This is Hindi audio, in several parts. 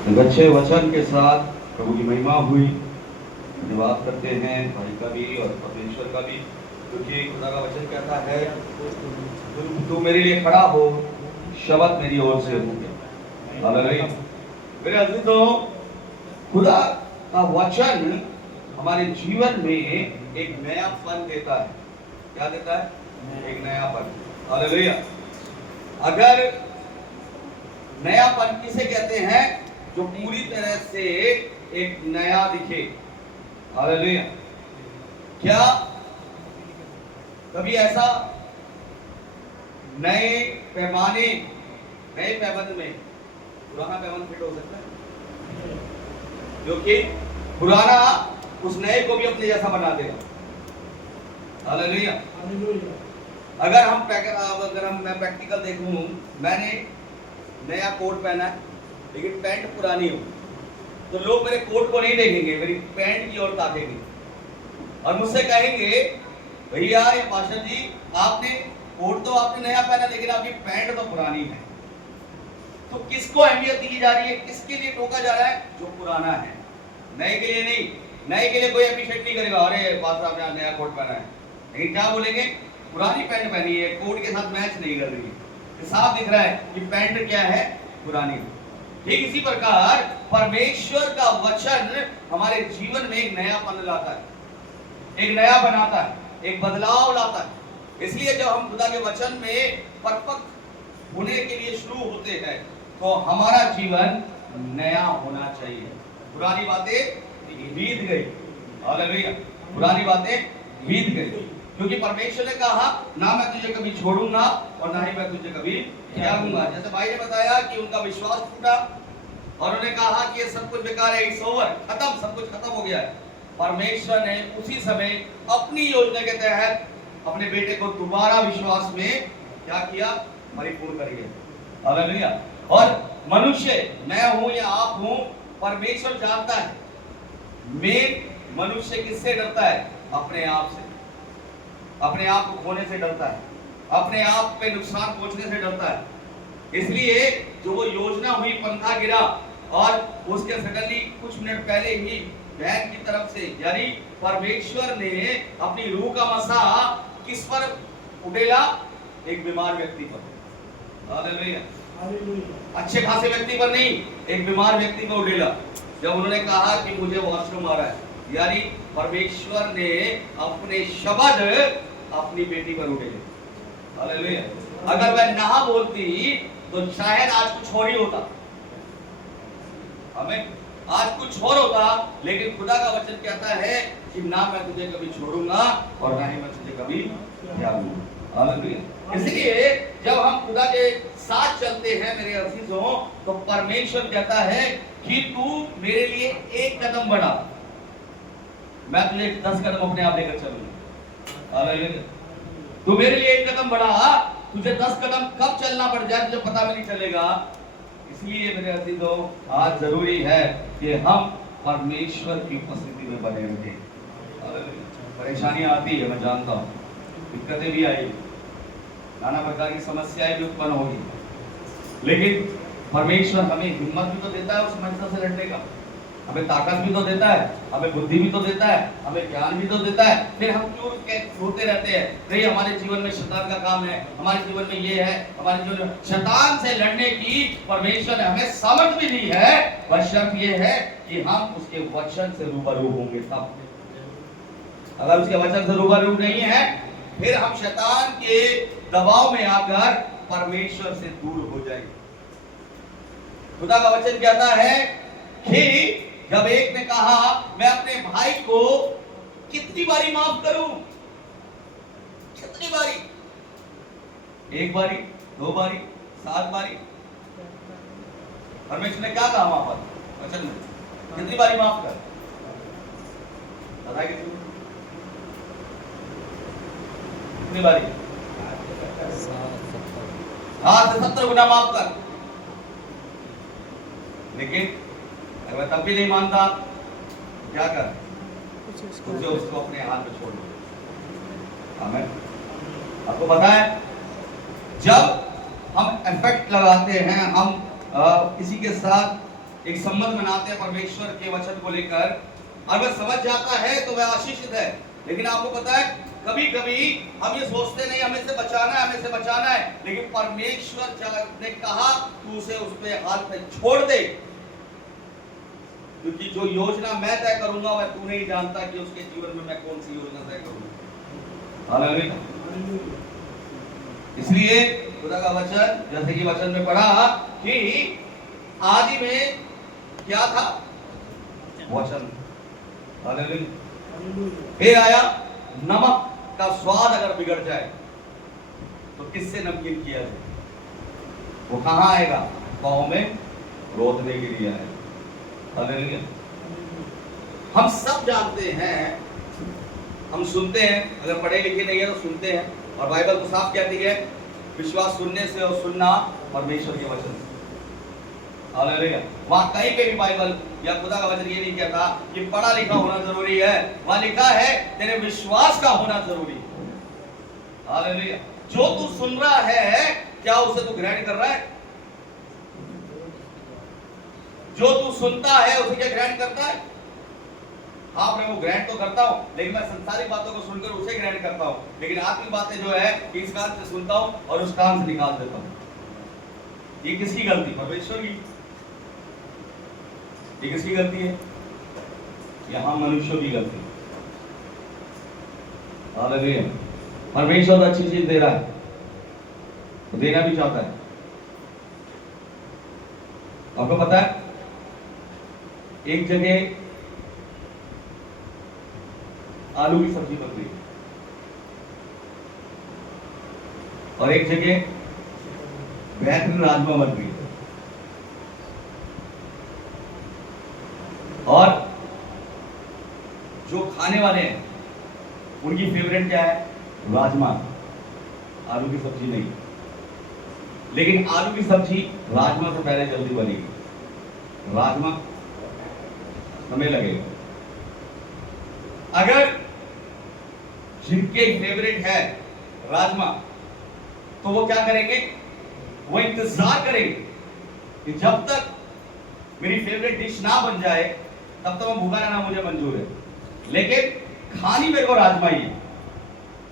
एक अच्छे वचन के साथ प्रभु की महिमा हुई। धन्यवाद करते हैं भाई का भी और परमेश्वर का भी, क्योंकि खुदा का वचन कहता है तू मेरे लिए खड़ा हो, शब्द मेरी ओर से हो गया। हालेलुया। मेरे अजीजों, खुदा का वचन हमारे जीवन में एक नया पन देता है। क्या देता है? एक नया पन। हालेलुया। अगर नयापन किसे कहते हैं? जो पूरी तरह से एक नया दिखे। हालेलुया। क्या कभी ऐसा नए पैमाने, नए पैबंद में पुराना पैबंद फिट हो सकता है? क्योंकि पुराना उस नए को भी अपने जैसा बना देगा। हालेलुया। अगर मैं प्रैक्टिकल देखूं, मैंने नया कोट पहना है लेकिन पैंट पुरानी हो, तो लोग मेरे कोट को नहीं देखेंगे, मेरी पैंट की ओर ताकेंगे और मुझसे कहेंगे, भैया या पाशा जी, आपने कोट तो आपने नया पहना लेकिन आपकी पैंट तो पुरानी है। तो किसको अहमियत दी जा रही है? किसके लिए टोका जा रहा है? जो पुराना है। नए के लिए नहीं। नए के लिए कोई अप्रिशिएट नहीं करेगा, अरे पाशा आपने नया कोट पहना है, लेकिन क्या बोलेंगे? पुरानी पैंट पहनी है, कोट के साथ मैच नहीं कर रही है। साफ दिख रहा है कि पैंट क्या है? पुरानी। ठीक इसी प्रकार परमेश्वर का वचन हमारे जीवन में एक नयापन लाता है, एक नया बनाता है, एक बदलाव लाता है। इसलिए जब हम खुदा के वचन में परिपक्व होने के लिए शुरू होते हैं तो हमारा जीवन नया होना चाहिए। पुरानी बातें बीत गई। हालेलुया। पुरानी बातें बीत गई, क्योंकि परमेश्वर ने कहा, ना मैं तुझे कभी छोड़ूंगा और ना ही मैं तुझे कभी त्यागूंगा। जैसे भाई ने बताया कि उनका विश्वास टूटा और उन्होंने कहा कि ये सब कुछ बेकार है, इट्स ओवर, खत्म, सब कुछ खत्म हो गया है। परमेश्वर ने उसी समय अपनी योजना के तहत अपने बेटे को दोबारा विश्वास में क्या किया? परिपूर्ण कर दिया। हालेलुया। और मनुष्य, मैं हूं या आप हूं, परमेश्वर जानता है मैं मनुष्य किससे डरता है? अपने आप से। अपने आप को खोने से डरता है, अपने आप पे नुकसान पहुंचने से डरता है। इसलिए जो वो योजना हुई, पंखा गिरा और उसके सडनली कुछ मिनट पहले ही बहन की तरफ से, यानी परमेश्वर ने अपनी रूह का मसा किस पर उड़ेला? एक बीमार व्यक्ति पर। हालेलुया। अच्छे खासे व्यक्ति पर नहीं, एक बीमार व्यक्ति पर उड़ेला। जब उन्होंने कहा कि मुझे वॉशरूम आ रहा है, यानी परमेश्वर ने अपने शब्द अपनी बेटी पर उड़ेले। हालेलुया। अगर वह ना बोलती तो शायद आज कुछ और ही होता, हमें आज कुछ और होता। लेकिन खुदा का वचन कहता है कि ना मैं तुझे कभी छोड़ूंगा और ना ही मैं तुझे कभी त्यागूंगा। हालेलुया। इसलिए जब हम खुदा के साथ चलते हैं मेरे अजीजों, तो परमेश्वर कहता है कि तू मेरे लिए एक कदम बढ़ा, मैं तुझे 10 कदम अपने आप लेकर चलूंगा। हालेलुया। तू मेरे लिए एक कदम बढ़ा, तुझे 10 कदम कब चलना पड़ जाए तुझे पता भी नहीं चलेगा। इसलिए मेरे अजीजों, आज जरूरी है कि हम परमेश्वर की उपस्थिति में बने रहें। परेशानियां आती है, मैं जानता हूँ, दिक्कतें भी आई, नाना प्रकार की समस्याएं भी उत्पन्न होगी, लेकिन परमेश्वर हमें हिम्मत भी तो देता है उस समस्या से लड़ने का, हमें ताकत भी तो देता है, हमें बुद्धि भी तो देता है, हमें ज्ञान भी तो देता है। फिर हम क्यों होते रहते हैं नहीं हमारे जीवन में शैतान का काम है, हमारे जीवन में ये है, हमारे जीवन में शैतान से लड़ने की परमेश्वर ने हमें सामर्थ भी दी है। बस शर्त ये है कि हम उसके वचन से रूबरू होंगे तब। अगर उसके वचन से रूबरू नहीं है, फिर हम शैतान के दबाव में आकर परमेश्वर से दूर हो जाएंगे। खुदा का वचन कहता है कि जब एक ने कहा, मैं अपने भाई को कितनी बारी माफ करूं? कितनी बारी? 1 बारी, 2 बारी, 7 बारी? परमेश्वर ने क्या कहा वहां पर वचन में? कितनी बारी माफ कर? पता है कितनी बारी? 7 से 70 गुना माफ कर। लेकिन अगर तब भी नहीं मानता, क्या कर? तुझे उसको अपने हाथ में छोड़ दो। आमीन। आपको पता है, जब हम इफेक्ट लगाते हैं, हम किसी के साथ एक संबंध बनाते हैं परमेश्वर के वचन को लेकर, और वह समझ जाता है तो वह आशीषित है। लेकिन आपको पता है कभी कभी हम ये सोचते नहीं हमें से बचाना है, हमें से बचाना है, लेकिन परमेश्वर ने कहा तू उसे उस पे हाथ पे छोड़ दे, क्योंकि जो योजना मैं तय करूंगा वह तू नहीं जानता कि उसके जीवन में मैं कौन सी योजना तय करूंगा। हालेलुया। इसलिए खुदा का वचन, जैसे कि वचन में पढ़ा कि आदि में क्या था? वचन। हालेलुया। फिर आया नमक का स्वाद अगर बिगड़ जाए तो किससे नमकीन किया जाए? वो कहां आएगा? पाँव में रोतने के लिए आएगा। हालेलुया। हम सब जानते हैं, हम सुनते हैं, अगर पढ़े लिखे नहीं है तो सुनते हैं, और बाइबल तो साफ कहती है विश्वास सुनने से और सुनना परमेश्वर के वचन से। हालेलुया। वहां कहीं पे भी बाइबल या खुदा का वचन ये नहीं कहता कि पढ़ा लिखा होना जरूरी है, वहां लिखा है तेरे विश्वास का होना जरूरी है। हालेलुया। जो तू सुन रहा है क्या उसे तू ग्रहण कर रहा है? जो तू सुनता है उसे क्या ग्रहण करता है? हाँ, मैं वो ग्रहण तो करता हूं, लेकिन मैं संसारिक बातों को सुनकर उसे ग्रहण करता हूं, लेकिन आत्मिक बातें जो है इस कान से सुनता हूं और उस कान से निकाल देता हूं। ये किसकी गलती? परमेश्वर की। ये किसकी गलती है? यहां मनुष्यों की गलती। हालेलुया। परमेश्वर तो अच्छी चीज दे रहा है, तो देना भी चाहता है। आपको पता है एक जगह आलू की सब्जी बन रही और एक जगह बेहतरीन राजमा बन रही, और जो खाने वाले हैं उनकी फेवरेट क्या है? राजमा, आलू की सब्जी नहीं। लेकिन आलू की सब्जी राजमा से पहले जल्दी बनेगी, राजमा समय लगेगा। अगर जिनके फेवरेट है राजमा तो वो क्या करेंगे? वो इंतजार करेंगे कि जब तक मेरी फेवरेट डिश ना बन जाए तब तक मैं भूखा रहना मुझे मंजूर है, लेकिन खानी मेरे को राजमा ही है।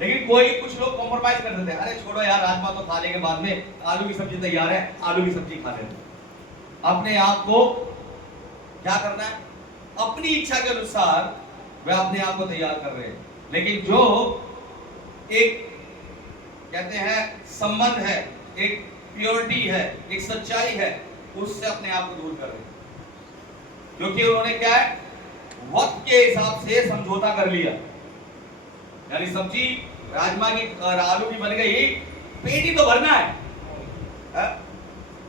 लेकिन कोई कुछ लोग कॉम्प्रोमाइज कर देते हैं, अरे छोड़ो यार राजमा तो खा लेंगे बाद में, आलू की सब्जी तैयार है, आलू की सब्जी खा लेंगे। अपने आप को क्या करना है? अपनी इच्छा के अनुसार वह अपने आप को तैयार कर रहे हैं। लेकिन जो एक कहते हैं संबंध है, एक प्योरिटी है, एक सच्चाई है, उससे अपने आप को दूर कर रहे हैं, क्योंकि उन्होंने क्या है? वक्त के हिसाब से समझौता कर लिया। यानी सब्जी राजमा की और आलू की बन गई, पेट ही तो भरना है।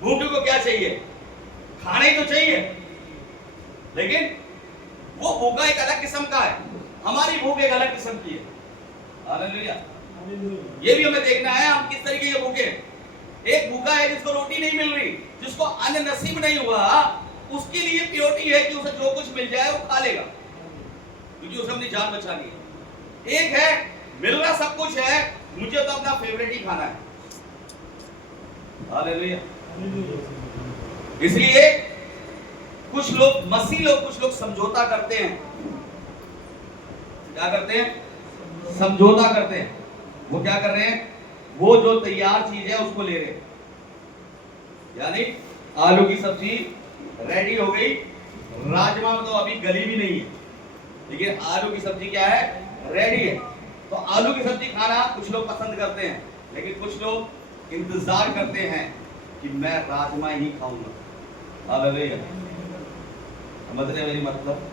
भूखे को क्या चाहिए? खाना ही तो चाहिए। लेकिन वो भूखा एक अलग किस्म का है, हमारी भूख एक अलग किस्म की है। हालेलुया। ये भी हमें देखना है हम किस तरीके के भूखे। एक भूखा है जिसको रोटी नहीं मिल रही, जिसको अन्न नसीब नहीं हुआ, उसके लिए प्योरिटी है कि उसे जो कुछ मिल जाए वो खा लेगा, क्योंकि उसे अपनी जान बचानी है। एक है मिल रहा सब कुछ है, मुझे तो अपना फेवरेट ही खाना है। हालेलुया। इसलिए कुछ लोग मसीह लोग, कुछ लोग समझौता करते हैं। क्या करते हैं? समझौता करते हैं। वो क्या कर रहे हैं? वो जो तैयार चीज है उसको ले रहे हैं। यानी आलू की सब्जी रेडी हो गई, राजमा तो अभी गली भी नहीं है, लेकिन आलू की सब्जी क्या है? रेडी है। तो आलू की सब्जी खाना कुछ लोग पसंद करते हैं, लेकिन कुछ लोग इंतजार करते हैं कि मैं राजमा ही खाऊंगा। हालेलुया। समझ रहे मेरी मतलब?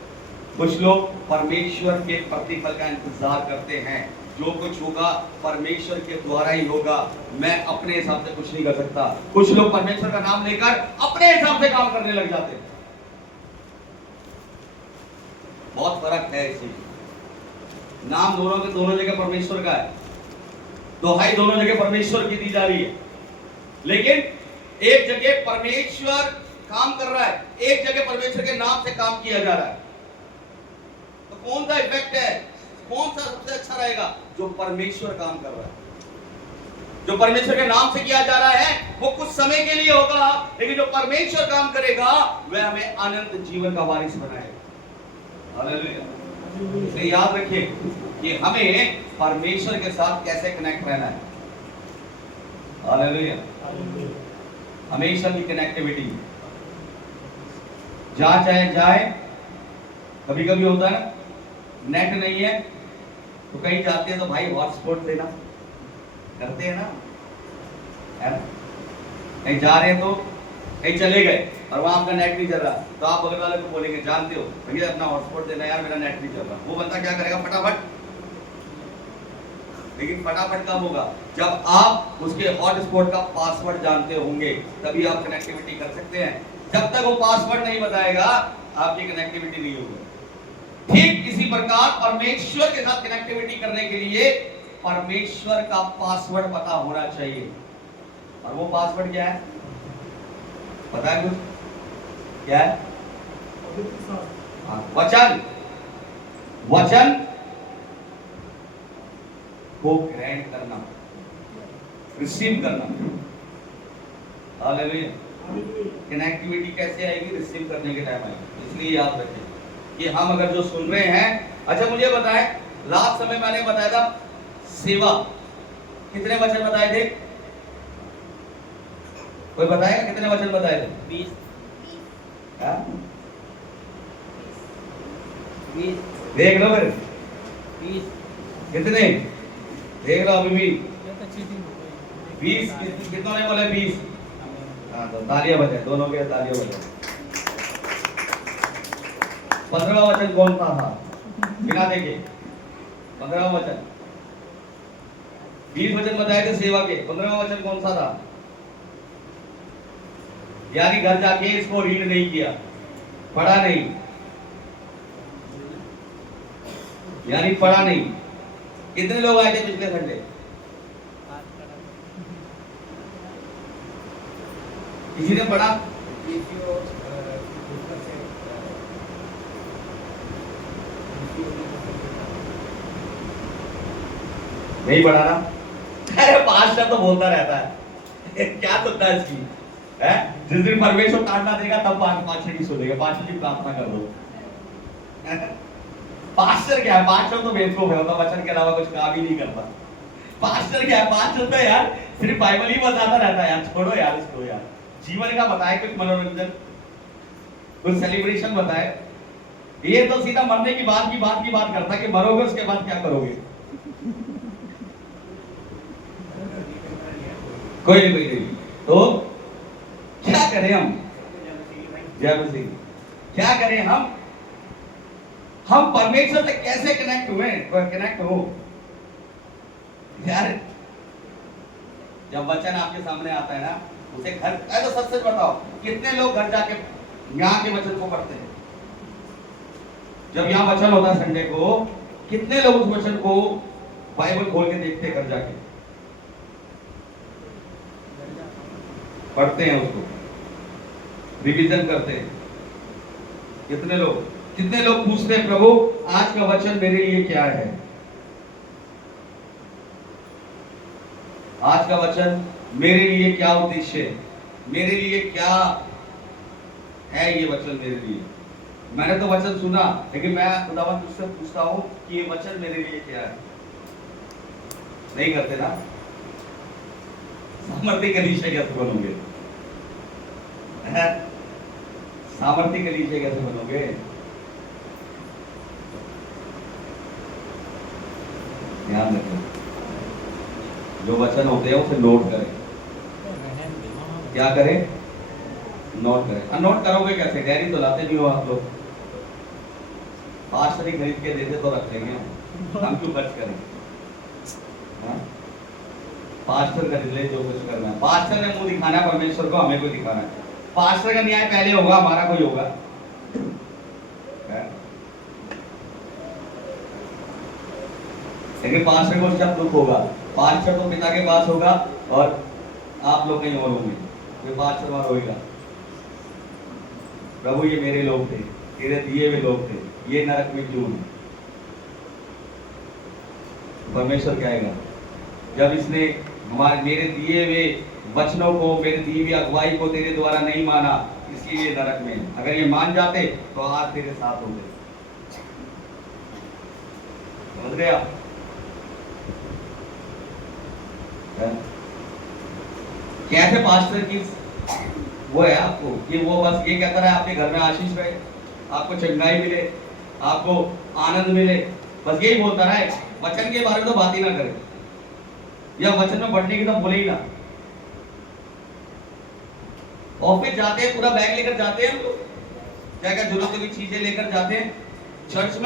कुछ लोग परमेश्वर के प्रतिफल का इंतजार करते हैं, जो कुछ होगा परमेश्वर के द्वारा ही होगा, मैं अपने हिसाब से कुछ नहीं कर सकता। कुछ लोग परमेश्वर का नाम लेकर अपने हिसाब से काम करने लग जाते हैं। बहुत फर्क है इसी। नाम दोनों के दोनों जगह परमेश्वर का है, दोहाई दोनों जगह परमेश्वर की दी जा रही है, लेकिन एक जगह परमेश्वर काम कर रहा है, एक जगह परमेश्वर के नाम से काम किया जा रहा है। तो कौन सा इफेक्ट है? कौन सा सबसे अच्छा रहेगा? जो परमेश्वर काम कर रहा है। जो परमेश्वर के नाम से किया जा रहा है वो कुछ समय के लिए होगा, लेकिन जो परमेश्वर काम करेगा वह हमें अनंत जीवन का वारिस बनाएगा। हालेलुया। इसलिए याद रखिए कि हमें परमेश्वर के साथ कैसे कनेक्ट रहना है। हालेलुया। हमेशा की कनेक्टिविटी, जहां चाहे जाए। कभी कभी होता है नेट नहीं है तो कहीं जाते हैं तो भाई हॉटस्पॉट देना, करते हैं ना, है ना? कहीं जा रहे हैं तो कहीं चले गए और वहां आपका नेट नहीं चल रहा, तो आप बगल वाले को बोलेंगे, जानते हो भैया अपना हॉटस्पॉट देना यार, मेरा नेट नहीं चल रहा। वो बंदा क्या करेगा? फटाफट। लेकिन फटाफट कब होगा? जब आप उसके हॉटस्पॉट का पासवर्ड जानते होंगे, तभी आप कनेक्टिविटी कर सकते हैं। जब तक वो पासवर्ड नहीं बताएगा आपकी कनेक्टिविटी नहीं होगी। ठीक इसी प्रकार परमेश्वर के साथ कनेक्टिविटी करने के लिए परमेश्वर का पासवर्ड पता होना चाहिए। और वो पासवर्ड क्या है? पता है कुछ? क्या है? वचन। वचन को ग्रहण करना, रिसीव करना। हालेलुया। कनेक्टिविटी कैसे आएगी? रिसीव करने के टाइम आएगी। इसलिए याद रखें कि हम अगर जो सुन रहे हैं। अच्छा मुझे बताएं, लास्ट समय मैंने बताया था सेवा, कितने वचन बताए थे? कोई बताएगा कितने वचन बताए थे? 20। देख लो फिर 20 कितने देख लो अभी भी 20। कितनों ने बोले 20? हाँ तो तालियां बजाए, दोनों के तालियां बजाए। 15वां वचन कौन सा था? बिना देखे 15वां वचन। 20 वचन बताए थे सेवा के, 15वां वचन कौन सा था? यानी घर जाके इसको रीड नहीं किया, पढ़ा नहीं, यानी पढ़ा नहीं। कितने लोग आए थे पिछले संडे? किसी ने पढ़ा? नहीं पढ़ा ना? अरे पास्टर तो बोलता रहता है क्या सुनता है इसकी है? जिस दिन परमेश्वर ताड़ना देगा तब पांच छठी सुनेगा, पांच छठी प्रार्थना कर दो। पास्टर क्या है? पास्टर तो बेवकूफ है, तो वचन के अलावा कुछ काम ही नहीं करता। पास्टर क्या है? पास्टर तो यार सिर्फ बाइबल ही बताता रहता है यार। छोड़ो यार इसको यार, जीवन का बताए, कुछ मनोरंजन, कुछ सेलिब्रेशन बताए। ये तो सीधा मरने की बात करता कि मरोगे उसके बाद क्या करोगे। कोई नहीं। तो क्या करें हम? जय मसीह। क्या करें हम परमेश्वर से कैसे कनेक्ट हो यार? जब वचन आपके सामने आता है ना, उसे घर तो सच बताओ, कितने लोग घर जाके यहाँ के वचन को पढ़ते हैं? जब यहाँ वचन होता है संडे को, कितने लोग उस वचन को बाइबल खोल के देखते हैं? घर जाके पढ़ते हैं, उसको रिवीजन करते हैं। कितने लोग पूछते हैं, प्रभु आज का वचन मेरे लिए क्या है? आज का वचन मेरे लिए क्या उद्देश्य है? मेरे लिए क्या है ये वचन मेरे लिए? मैंने तो वचन सुना, लेकिन मैं खुदावन तुझसे पूछता हूं कि ये वचन मेरे लिए क्या है? नहीं करते ना? सामर्थ्य कलीसिया कैसे बनोगे? सामर्थ्य कलीसिया कैसे बनोगे? ध्यान रखो, जो वचन होते हैं उसे नोट करें। क्या करें? नोट करें। नोट करोगे कैसे? डायरी तो लाते नहीं हो आप लोग। पास्टर ही खरीद के देते तो रख लेंगे हम क्यों खर्च करें? पास्टर खरीद ले, जो कुछ करना है। पास्टर ने मुंह दिखाना है परमेश्वर को, हमें कोई दिखाना है। पास्टर का न्याय पहले होगा, हमारा कोई होगा? लेकिन पास्टर को जब दुख होगा, पास्टर तो पिता के पास होगा और आप लोग कहीं और होंगे, कोई पास्टर वहां रोएगा, प्रभु ये मेरे लोग थे, तेरे दिए हुए लोग थे, ये नरक में क्यों? परमेश्वर कहेगा जब इसने हमारे मेरे दिए हुए वचनों को, मेरे दी हुई अगुवाई को तेरे द्वारा नहीं माना, इसीलिए नरक में। अगर ये मान जाते तो आज तेरे साथ होते। समझ गए आप? कैसे पास्टर की वो है आपको कि वो बस ये कहता है आपके घर में आशीष रहे, आपको चंगाई मिले, आपको आनंद मिले, बस यही बोलता रहे, वचन के बारे में तो बात ही ना करे, या वचन में बढ़ने की तो बोले ही ना। ऑफिस जाते हैं पूरा बैग लेकर जाते हैं हम लोग, क्या क्या जरूरत की चीजें लेकर जाते हैं, चर्च में